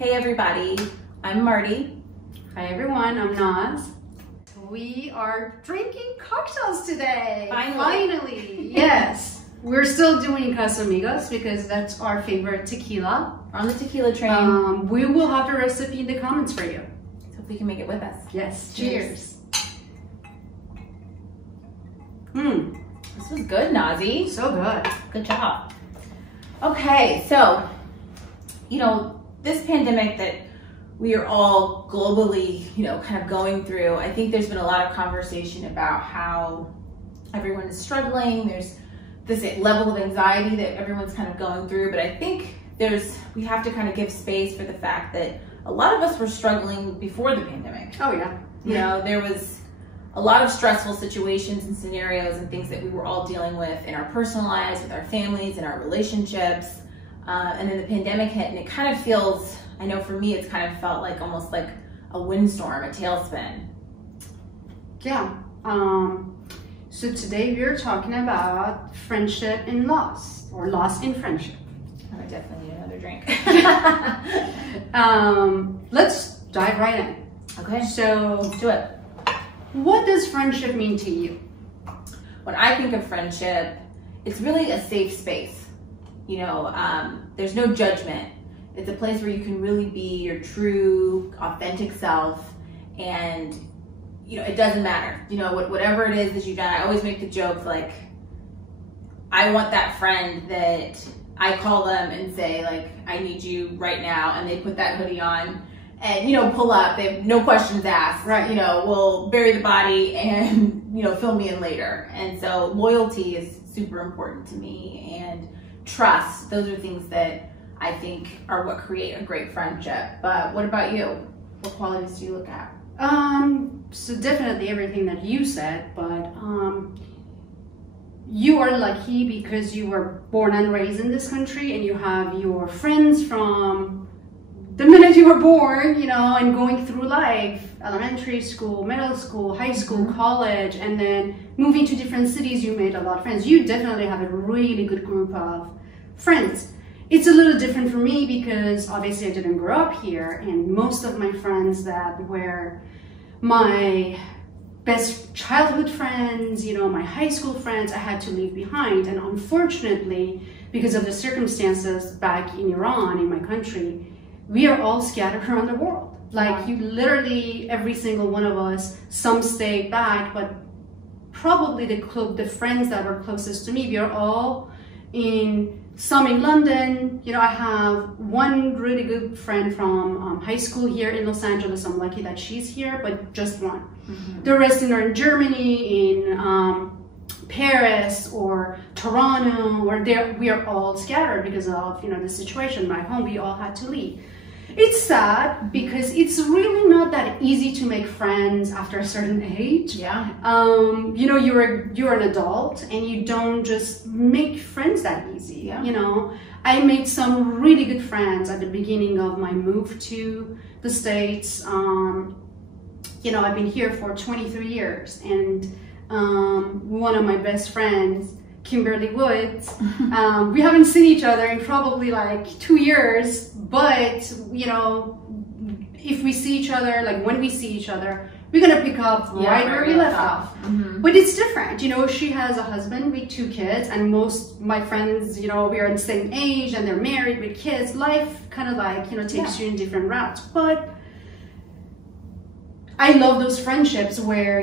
Hey everybody, I'm Marty. Hi everyone, I'm Naz. We are drinking cocktails today. Finally. Yes. We're still doing Casamigos because that's our favorite tequila. On the tequila train. We will have the recipe in the comments for you. Hope you can make it with us. Yes. Cheers. This was good, Nazi. So good. Good job. Okay, so, this pandemic that we are all globally, kind of going through, I think there's been a lot of conversation about how everyone is struggling. There's this level of anxiety that everyone's kind of going through, but I think we have to kind of give space for the fact that a lot of us were struggling before the pandemic. Oh yeah. There was a lot of stressful situations and scenarios and things that we were all dealing with in our personal lives, with our families, and our relationships. And then the pandemic hit, and it kind of feels, I know for me, it's kind of felt like almost like a windstorm, a tailspin. Yeah. So today we're talking about friendship and loss, or loss in friendship. I definitely need another drink. Let's dive right in. Okay. So let's do it. What does friendship mean to you? When I think of friendship, it's really a safe space. There's no judgment. It's a place where you can really be your true, authentic self, and it doesn't matter. Whatever it is that you've done. I always make the joke like, I want that friend that I call them and say like, I need you right now, and they put that hoodie on and pull up. They have no questions asked. Right. We'll bury the body and fill me in later. And so loyalty is super important to me, and trust. Those are things that I think are what create a great friendship. But what about you? What qualities do you look at? So definitely everything that you said, but you are lucky because you were born and raised in this country, and you have your friends from the minute you were born, and going through life, elementary school, middle school, high school, college, and then moving to different cities, you made a lot of friends. You definitely have a really good group of friends. It's a little different for me because obviously I didn't grow up here, and most of my friends that were my best childhood friends, my high school friends, I had to leave behind. And unfortunately, because of the circumstances back in Iran, in my country, we are all scattered around the world. Like you literally, every single one of us, some stayed back, but probably the friends that were closest to me, we are all some in London. I have one really good friend from high school here in Los Angeles. I'm lucky that she's here, but just one. The rest are in Germany, in Paris or Toronto, or we are all scattered because of the situation back home. We all had to leave. It's sad because it's really not that easy to make friends after a certain age. Yeah. You're an adult and you don't just make friends that easy. Yeah. I made some really good friends at the beginning of my move to the States. I've been here for 23 years, and one of my best friends, Kimberly Woods, we haven't seen each other in probably like 2 years, but if we see each other, like when we see each other, we're gonna pick up right where we left off. But it's different. She has a husband with 2 kids, and most my friends, we are the same age and they're married with kids. Life kind of like takes you in different routes. But I love those friendships where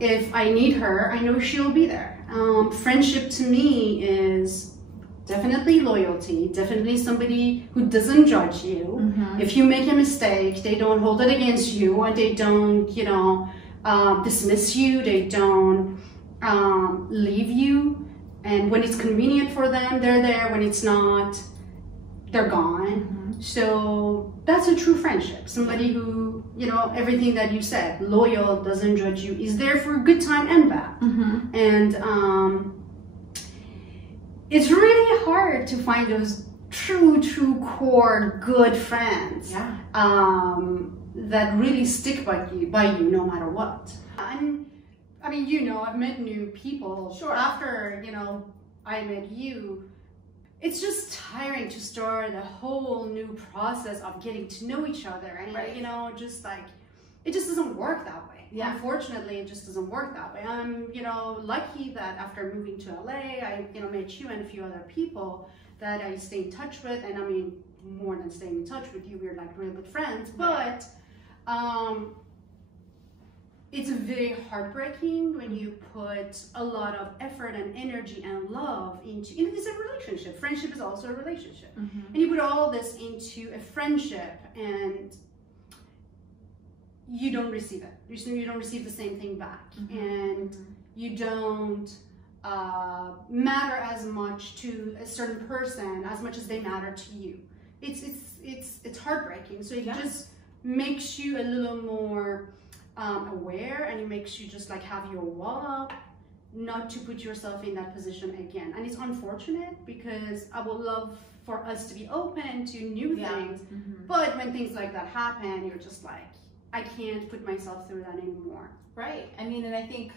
if I need her, I know she'll be there. Friendship to me is definitely loyalty, definitely somebody who doesn't judge you. If you make a mistake, they don't hold it against you, and they don't, dismiss you, they don't leave you. And when it's convenient for them, they're there. When it's not, they're gone. So that's a true friendship. Somebody who, everything that you said, loyal, doesn't judge you, is there for good time and bad. And it's really hard to find those true core good friends that really stick by you no matter what. And I mean, I've met new people after, I met you. it's just tiring to start a whole new process of getting to know each other. And, you know, just like, it just doesn't work that way. Yeah. Unfortunately, it just doesn't work that way. I'm, you know, lucky that after moving to LA, I, you know, met you and a few other people that I stay in touch with. And I mean, more than staying in touch with you, we're like real good friends. But it's very heartbreaking when you put a lot of effort and energy and love into, you know, it's a relationship. Friendship is also a relationship. And you put all this into a friendship and you don't receive it. You don't receive the same thing back. And you don't matter as much to a certain person as much as they matter to you. It's heartbreaking. So it just makes you a little more aware, and it makes you just like have your wall up, not to put yourself in that position again. And it's unfortunate because I would love for us to be open to new things, but when things like that happen, you're just like, I can't put myself through that anymore. Right. I mean, and I think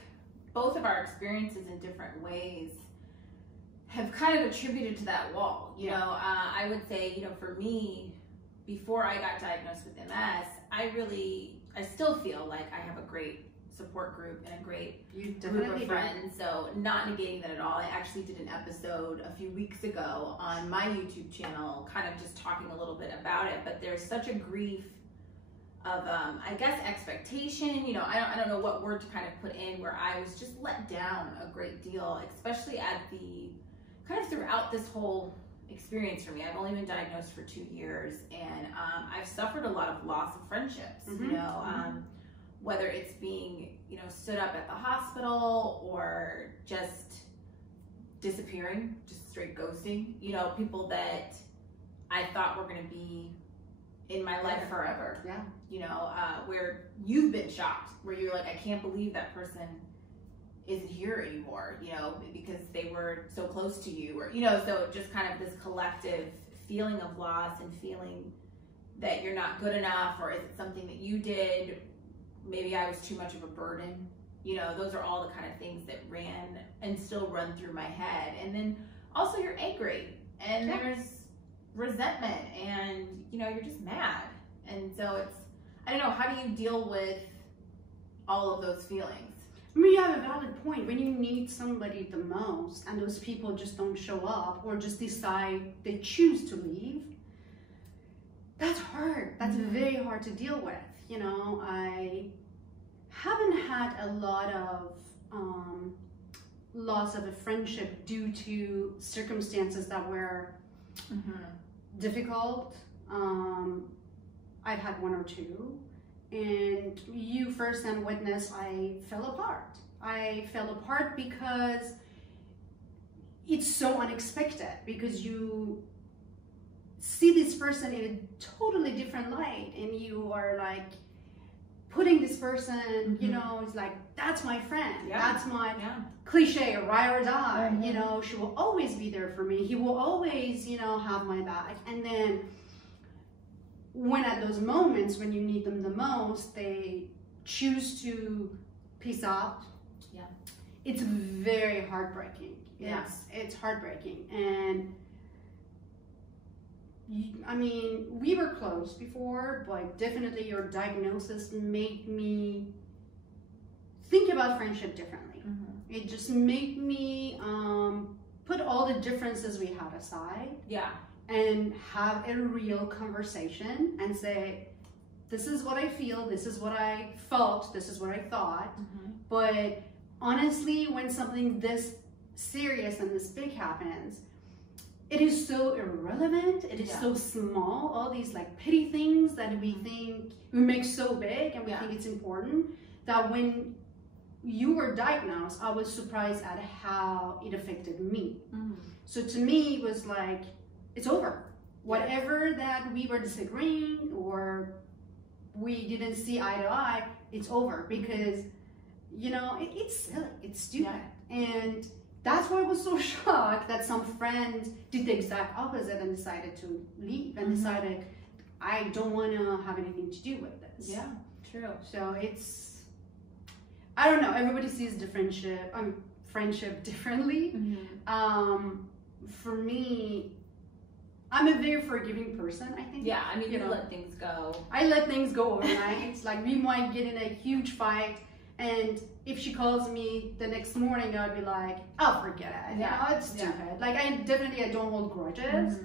both of our experiences in different ways have kind of attributed to that wall. You know, I would say, you know, for me, before I got diagnosed with MS, I still feel like I have a great support group and a great group of friends. So not negating that at all. I actually did an episode a few weeks ago on my YouTube channel, kind of just talking a little bit about it. But there's such a grief of, I guess, expectation. You know, I don't know what word to kind of put in, where I was just let down a great deal, especially at the kind of throughout this whole experience for me. I've only been diagnosed for 2 years, and I've suffered a lot of loss of friendships, you know, whether it's being, you know, stood up at the hospital or just disappearing, just straight ghosting, you know, people that I thought were going to be in my life forever. You know, where you've been shocked, where you're like, I can't believe that person isn't here anymore, you know, because they were so close to you, or, you know, so just kind of this collective feeling of loss and feeling that you're not good enough, or is it something that you did? Maybe I was too much of a burden. You know, those are all the kind of things that ran and still run through my head. And then also you're angry, and there's resentment, and, you know, you're just mad. And so it's, I don't know, how do you deal with all of those feelings? I mean, you have a valid point. When you need somebody the most and those people just don't show up, or just decide they choose to leave, that's hard. That's very hard to deal with. You know, I haven't had a lot of loss of a friendship due to circumstances that were difficult. I've had one or two. And you firsthand witness, I fell apart. I fell apart because it's so unexpected, because you see this person in a totally different light, and you are like putting this person, you know, it's like, that's my friend, that's my cliche, ride or die, you know, she will always be there for me, he will always, you know, have my back. And then when at those moments when you need them the most, they choose to peace out. It's very heartbreaking. It's heartbreaking. And I mean, we were close before, but definitely your diagnosis made me think about friendship differently. It just made me put all the differences we had aside. And have a real conversation and say, this is what I feel, this is what I felt, this is what I thought. But honestly, when something this serious and this big happens, it is so irrelevant, it is so small, all these like petty things that we think we make so big and we think it's important, that when you were diagnosed, I was surprised at how it affected me. So to me, it was like, it's over. Whatever that we were disagreeing or we didn't see eye to eye, it's over, because, you know, it's silly, it's stupid. And that's why I was so shocked that some friend did the exact opposite and decided to leave and decided, I don't want to have anything to do with this. True. So it's, I don't know, everybody sees the friendship differently. for me, I'm a very forgiving person, I think. Yeah, I mean, you let things go. I let things go overnight. Like, we might get in a huge fight, and if she calls me the next morning, I'd be like, "Oh, forget it. Yeah. You know, it's stupid." Like, I don't hold grudges.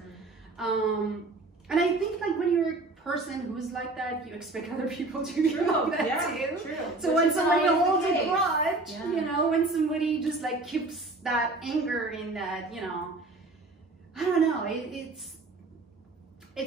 Mm-hmm. And I think, like, when you're a person who's like that, you expect other people to be like that too. True. So when somebody holds a grudge, you know, when somebody just like keeps that anger in that, you know, I don't know, it's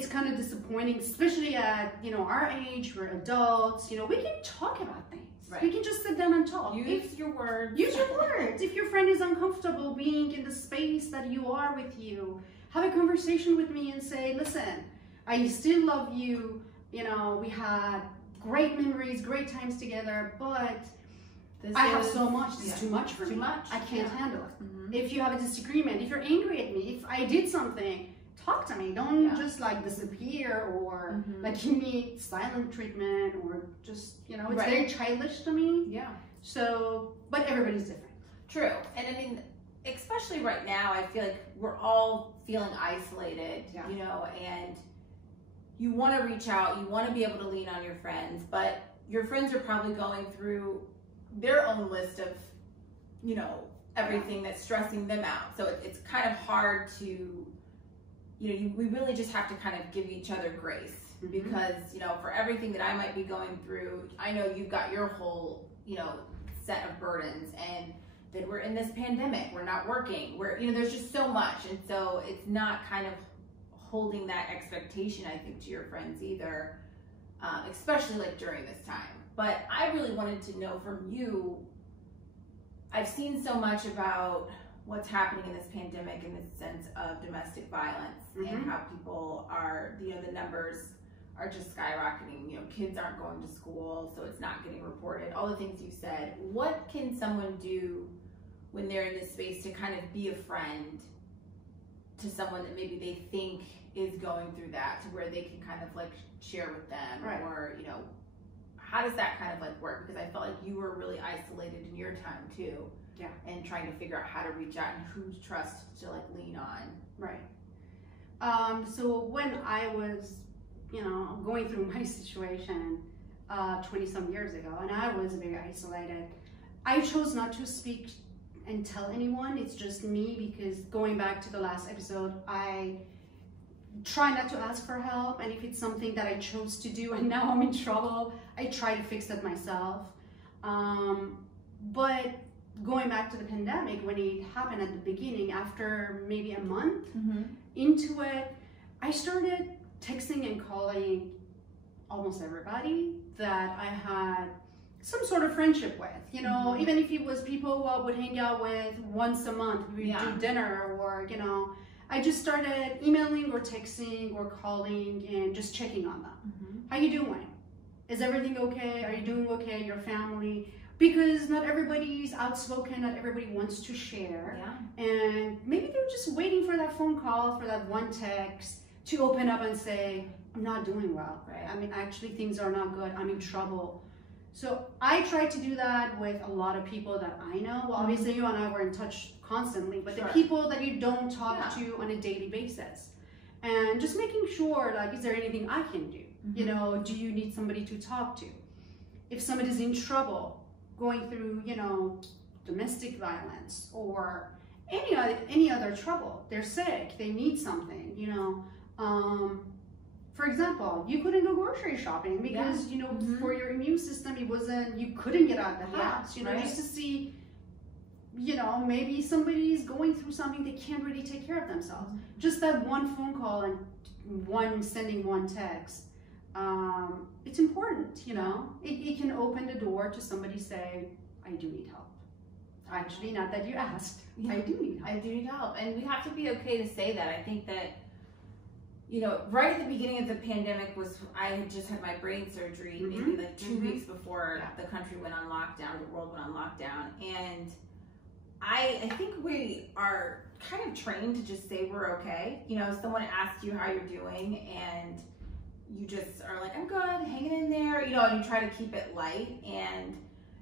kind of disappointing, especially at, you know, our age. We're adults, you know, we can talk about things. Right. We can just sit down and talk. Use your words. Use your words. If your friend is uncomfortable being in the space that you are with you, have a conversation with me and say, listen, I still love you. You know, we had great memories, great times together, but I have so much. This is too much for me. Too much. I can't handle it. Mm-hmm. If you have a disagreement, if you're angry at me, if I did something, talk to me. Don't just like disappear or like give me silent treatment or just, you know, it's very childish to me. Yeah. So, but everybody's different. True. And I mean, especially right now, I feel like we're all feeling isolated, you know, and you want to reach out, you want to be able to lean on your friends, but your friends are probably going through their own list of, you know, everything that's stressing them out. So it's kind of hard to, you know, we really just have to kind of give each other grace because, you know, for everything that I might be going through, I know you've got your whole, you know, set of burdens, and that we're in this pandemic, we're not working, you know, there's just so much. And so it's not kind of holding that expectation, I think, to your friends either, especially like during this time. But I really wanted to know from you, I've seen so much about what's happening in this pandemic in the sense of domestic violence and how people are, you know, the numbers are just skyrocketing. You know, kids aren't going to school, so it's not getting reported. All the things you said. What can someone do when they're in this space to kind of be a friend to someone that maybe they think is going through that, to where they can kind of like share with them, or, you know, how does that kind of like work? Because I felt like you were really isolated in your time too. Yeah. And trying to figure out how to reach out and who to trust to like lean on. Right. So when I was, you know, going through my situation 20 some years ago, and I was very isolated, I chose not to speak and tell anyone. It's just me, because going back to the last episode, I try not to ask for help, and if it's something that I chose to do and now I'm in trouble, I try to fix it myself. But going back to the pandemic, when it happened at the beginning, after maybe a month into it, I started texting and calling almost everybody that I had some sort of friendship with, you know, even if it was people who I would hang out with once a month, we would do dinner, or, you know, I just started emailing or texting or calling and just checking on them. How you doing? Is everything okay? Are you doing okay? Your family? Because not everybody's outspoken, not everybody wants to share. And maybe they're just waiting for that phone call, for that one text to open up and say, I'm not doing well. I mean, actually things are not good. I'm in trouble. So I try to do that with a lot of people that I know. Well, obviously you and I were in touch constantly, but the people that you don't talk to on a daily basis. And just making sure, like, is there anything I can do? You know, do you need somebody to talk to? If somebody's in trouble, going through, you know, domestic violence or any other trouble, they're sick, they need something, you know. For example, you couldn't go grocery shopping because, you know, for your immune system, you couldn't get out of the house, you know, just to see, you know, maybe somebody's going through something, they can't really take care of themselves. Just that one phone call and sending one text, it's important, you know. It can open the door to somebody say, I do need help. Actually, not that you asked, I do need help. I do need help. And we have to be okay to say that. I think that, you know, right at the beginning of the pandemic I had just had my brain surgery, maybe like 2 weeks before the country went on lockdown, the world went on lockdown. And I think we are kind of trained to just say we're okay. You know, someone asks you how you're doing and you just are like, I'm good, hanging in there, you know, and you try to keep it light. And,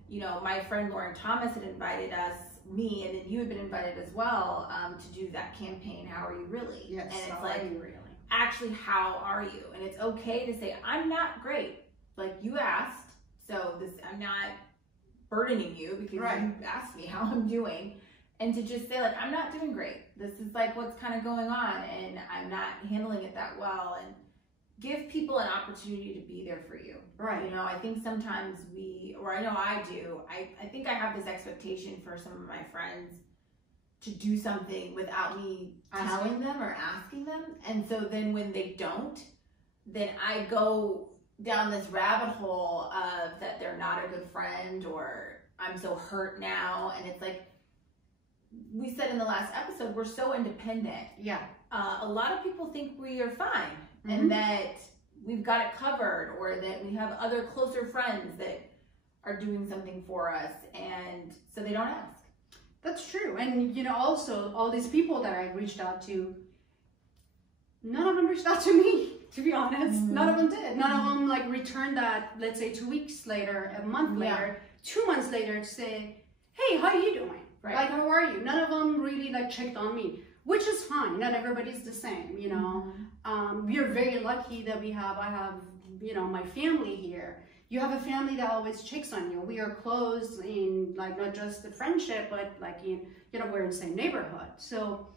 you know, my friend Lauren Thomas had invited us me, and then you had been invited as well to do that campaign, How Are You Really? Yes, and it's how like, are you really? actually, how are you? And it's okay to say, I'm not great. Like, you asked, so I'm not burdening you because you asked me how I'm doing. And to just say, like, I'm not doing great. This is like what's kind of going on, and I'm not handling it that well. And give people an opportunity to be there for you. Right. You know, I think sometimes I know I do, I think I have this expectation for some of my friends to do something without me telling them or asking them. And so then when they don't, then I go down this rabbit hole of that they're not a good friend, or I'm so hurt now. And it's like we said in the last episode, we're so independent. Yeah. A lot of people think we are fine and that we've got it covered, or that we have other closer friends that are doing something for us, and so they don't ask. That's true. And you know, also all these people that I reached out to, none of them reached out to me, to be honest. None of them did. None of them like returned that, let's say 2 weeks later, a month later, 2 months later, to say, hey, how are you doing? Right. Like, how are you? None of them really like checked on me, which is fine. Not everybody's the same, you know. We are very lucky that I have, you know, my family here. You have a family that always checks on you. We are close in like not just the friendship, but like in, you know, we're in the same neighborhood. So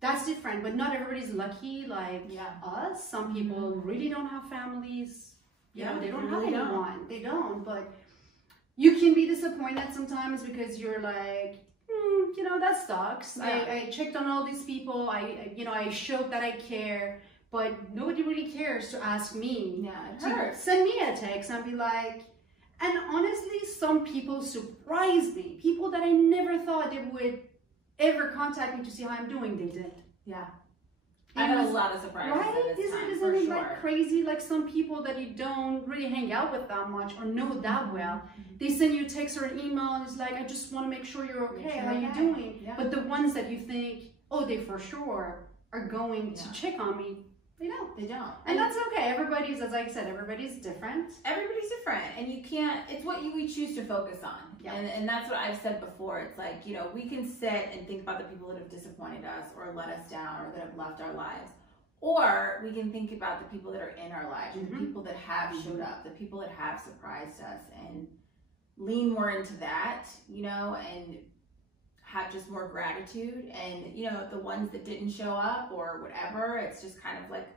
that's different, but not everybody's lucky like us. Some people really don't have families. You know, they don't have anyone. They don't, but you can be disappointed sometimes because you're like, you know, that sucks. I checked on all these people. I showed that I care, but nobody really cares to ask me. Yeah, it hurts. Send me a text and be like, and honestly, some people surprised me. People that I never thought they would ever contact me to see how I'm doing, they did. Yeah. I had a lot of surprises at this time, Isn't it like crazy? Like some people that you don't really hang out with that much or know that well, they send you a text or an email and it's like, I just want to make sure you're okay. How are you doing? Yeah. But the ones that you think, oh, they for sure are going to check on me, they don't. They don't. And that's okay. Everybody's, as I said, everybody's different. Everybody's different. And you can't, it's what we choose to focus on. Yeah. And that's what I've said before. It's like, you know, we can sit and think about the people that have disappointed us or let us down or that have left our lives. Or we can think about the people that are in our lives, the people that have showed up, the people that have surprised us, and lean more into that, you know, and have just more gratitude. And, you know, the ones that didn't show up or whatever, it's just kind of like,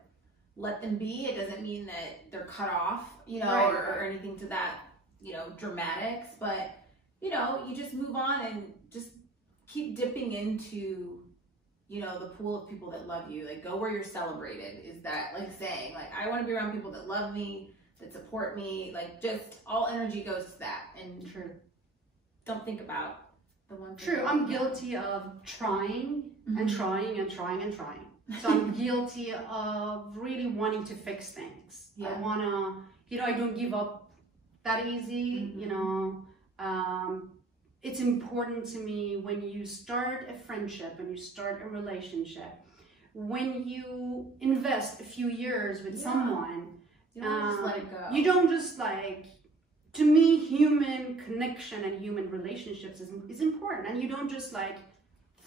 let them be. It doesn't mean that they're cut off, you know, or anything to that, you know, dramatics, but, you know, you just move on and just keep dipping into, you know, the pool of people that love you. Like, go where you're celebrated, is that like saying, like, I want to be around people that love me, that support me, like, just all energy goes to that. And don't think about the one thing. I'm guilty of trying and trying and trying and trying. So I'm guilty of really wanting to fix things. I want to, you know, I don't give up that easy, you know. It's important to me when you start a friendship, when you start a relationship, when you invest a few years with someone, you don't just let it go. You don't just like, to me, human connection and human relationships is important. And you don't just like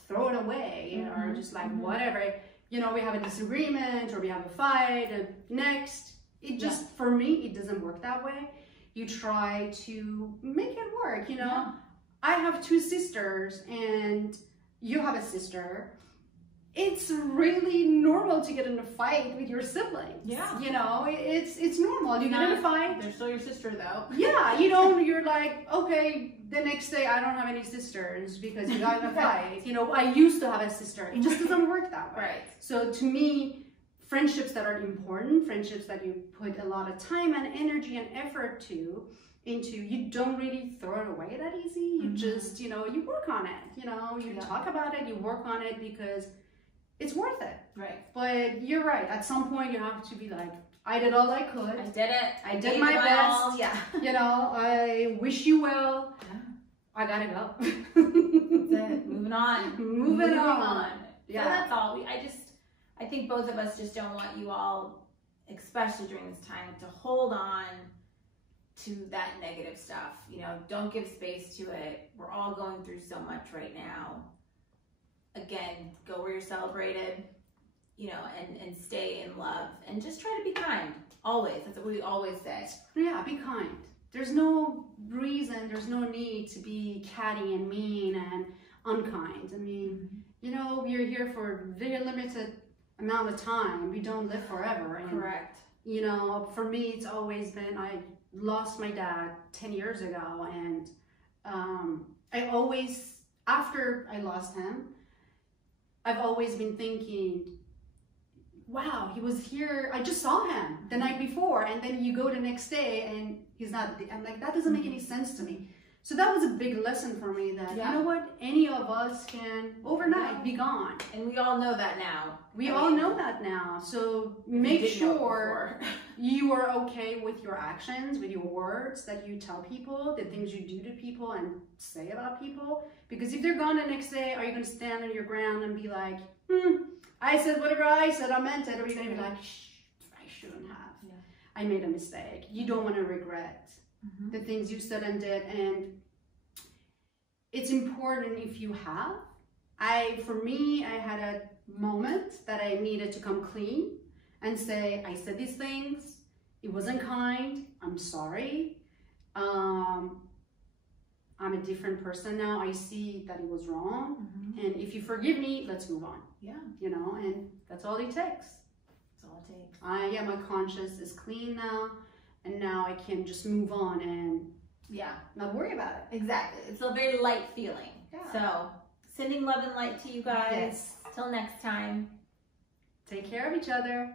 throw it away or just like whatever. You know, we have a disagreement or we have a fight and next. It just, for me, it doesn't work that way. You try to make it work, you know. Yeah. I have 2 sisters and you have a sister. It's really normal to get in a fight with your siblings. Yeah. You know, it's normal. You get in a fight. They're still your sister though. Yeah, you don't, you're like, okay, the next day I don't have any sisters because you got in a fight. You know, I used to have a sister. It just doesn't work that way. Right. So to me, friendships that are important, friendships that you put a lot of time and energy and effort into, you don't really throw it away that easy. You just, you know, you work on it, you know, you talk about it, you work on it because it's worth it. Right. But you're right. At some point you have to be like, I did all I could. I did it. I did my best. All. Yeah. You know, I wish you well. Yeah. I gotta go. That's it. Moving on. Moving on. Yeah. So that's all. I think both of us just don't want you all, especially during this time, to hold on to that negative stuff. You know, don't give space to it. We're all going through so much right now. Again, go where you're celebrated, you know, and stay in love and just try to be kind. Always. That's what we always say. Yeah, be kind. There's no reason, there's no need to be catty and mean and unkind. I mean, you know, we're here for a very limited amount of time. We don't live forever. And, Correct. you know, for me, it's always been, I lost my dad 10 years ago. And I always, after I lost him, I've always been thinking, wow, he was here. I just saw him the night before. And then you go the next day and he's not. I'm like, that doesn't make any sense to me. So that was a big lesson for me that, you know what, any of us can overnight be gone. And we all know that now. We all know that now. So make sure you are okay with your actions, with your words that you tell people, the things you do to people and say about people. Because if they're gone the next day, are you going to stand on your ground and be like, I said whatever I said, I meant it. Or are you going to be like, shh, I shouldn't have. Yeah. I made a mistake. You don't want to regret the things you said and did. And it's important if you have. For me, I had a moment that I needed to come clean and say, I said these things. It wasn't kind. I'm sorry. I'm a different person now. I see that it was wrong. And if you forgive me, let's move on. Yeah. You know, and that's all it takes. That's all it takes. My conscience is clean now. And now I can just move on and not worry about it. Exactly. It's a very light feeling. Yeah. So sending love and light to you guys. Yes. Till next time. Take care of each other.